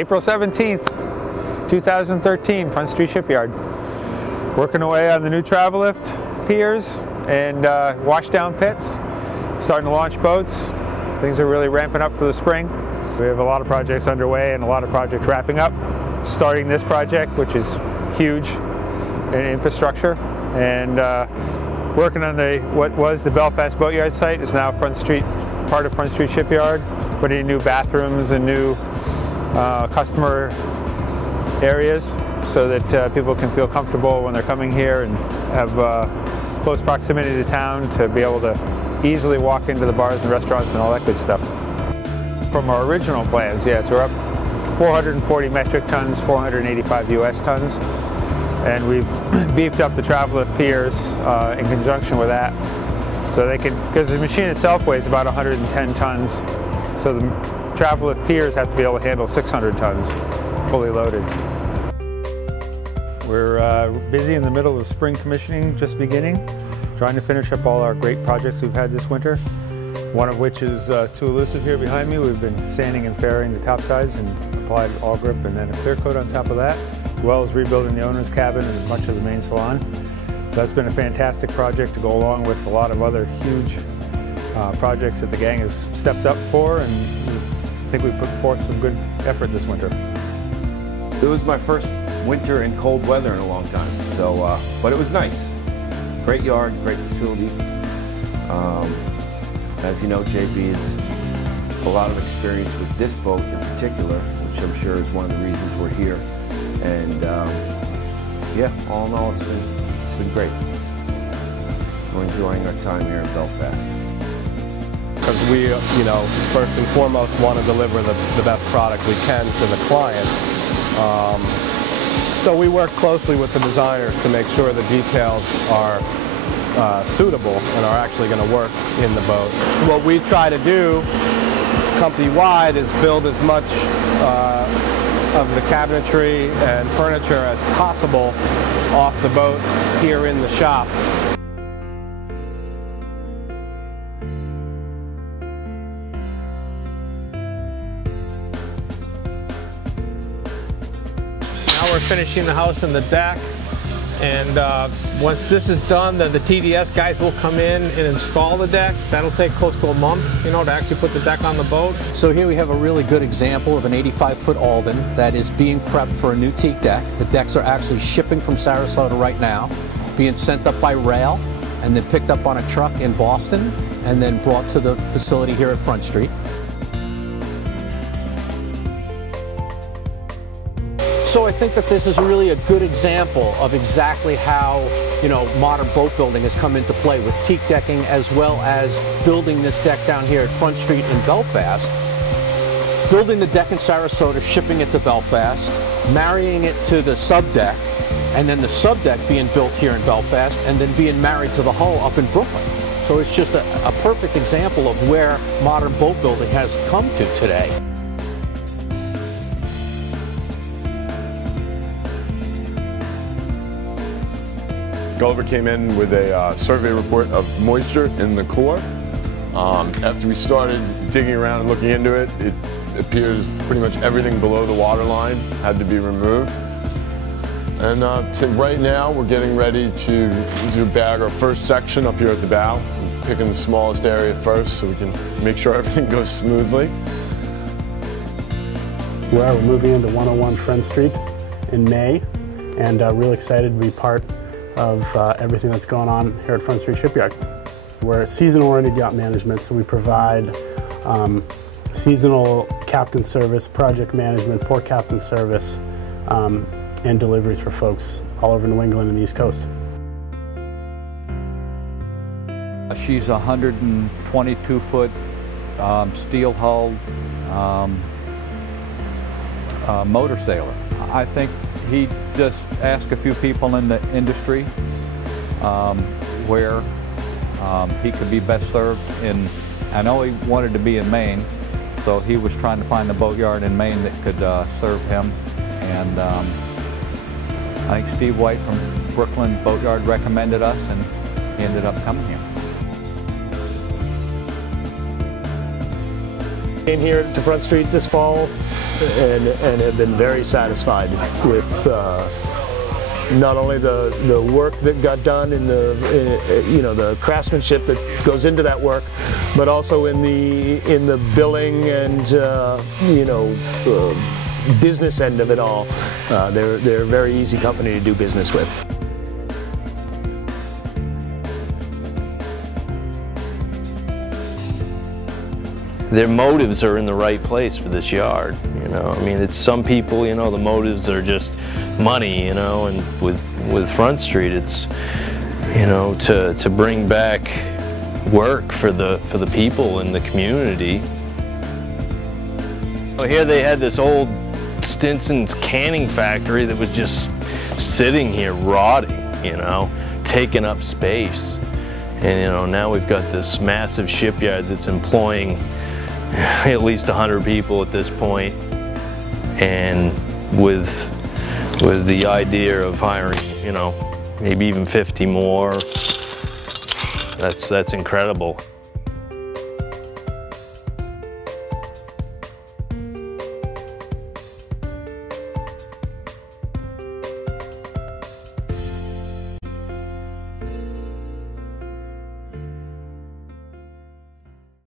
April 17th, 2013, Front Street Shipyard. Working away on the new travel lift piers and washdown pits, starting to launch boats. Things are really ramping up for the spring. We have a lot of projects underway and a lot of projects wrapping up. Starting this project, which is huge in infrastructure, and working on what was the Belfast Boatyard site is now part of Front Street Shipyard, putting in new bathrooms and new customer areas so that people can feel comfortable when they're coming here and have close proximity to town to be able to easily walk into the bars and restaurants and all that good stuff. From our original plans, yes, we're up 440 metric tons, 485 US tons, and we've beefed up the travel lift piers in conjunction with that, so they can, because the machine itself weighs about 110 tons, so the travel lift piers have to be able to handle 600 tons, fully loaded. We're busy in the middle of spring commissioning, just beginning, trying to finish up all our great projects we've had this winter. One of which is too elusive here behind me. We've been sanding and fairing the top sides and applied all grip and then a clear coat on top of that, as well as rebuilding the owner's cabin and much of the main salon. So that's been a fantastic project to go along with a lot of other huge projects that the gang has stepped up for, and I think we put forth some good effort this winter. It was my first winter in cold weather in a long time, so but it was nice. Great yard, great facility. As you know, JB has a lot of experience with this boat in particular, which I'm sure is one of the reasons we're here. And yeah, all in all, it's been great. We're enjoying our time here in Belfast. Because we, first and foremost want to deliver the best product we can to the client. So we work closely with the designers to make sure the details are suitable and are actually going to work in the boat. What we try to do company-wide is build as much of the cabinetry and furniture as possible off the boat here in the shop. Now we're finishing the house and the deck. And once this is done, then the TDS guys will come in and install the deck. That'll take close to a month, to actually put the deck on the boat. So here we have a really good example of an 85-foot Alden that is being prepped for a new teak deck. The decks are actually shipping from Sarasota right now, being sent up by rail, and then picked up on a truck in Boston, and then brought to the facility here at Front Street. So I think that this is really a good example of exactly how, modern boat building has come into play with teak decking, as well as building this deck down here at Front Street in Belfast. Building the deck in Sarasota, shipping it to Belfast, marrying it to the subdeck, and then the subdeck being built here in Belfast, and then being married to the hull up in Brooklyn. So it's just a perfect example of where modern boat building has come to today. Gulliver came in with a survey report of moisture in the core. After we started digging around and looking into it, it appears pretty much everything below the water line had to be removed. And right now we're getting ready to bag our first section up here at the bow. I'm picking the smallest area first so we can make sure everything goes smoothly. We're moving into 101 Front Street in May, and really excited to be part of everything that's going on here at Front Street Shipyard. We're season-oriented yacht management, so we provide seasonal captain service, project management, port captain service, and deliveries for folks all over New England and the East Coast. She's a 122-foot steel-hulled motor sailor. I think he just asked a few people in the industry where he could be best served in. I know he wanted to be in Maine, so he was trying to find a boatyard in Maine that could serve him. And I think Steve White from Brooklyn Boatyard recommended us, and he ended up coming here. in here to Front Street this fall and have been very satisfied with not only the work that got done in the craftsmanship that goes into that work, but also in the billing and business end of it all. They're a very easy company to do business with. Their motives are in the right place for this yard, you know. I mean, it's some people, you know, the motives are just money, you know, and with Front Street, it's, you know, to bring back work for the people in the community. Well, here they had this old Stinson's canning factory that was just sitting here rotting, you know, taking up space. And, you know, now we've got this massive shipyard that's employing at least 100 people at this point, and with the idea of hiring, you know, maybe even 50 more. That's incredible.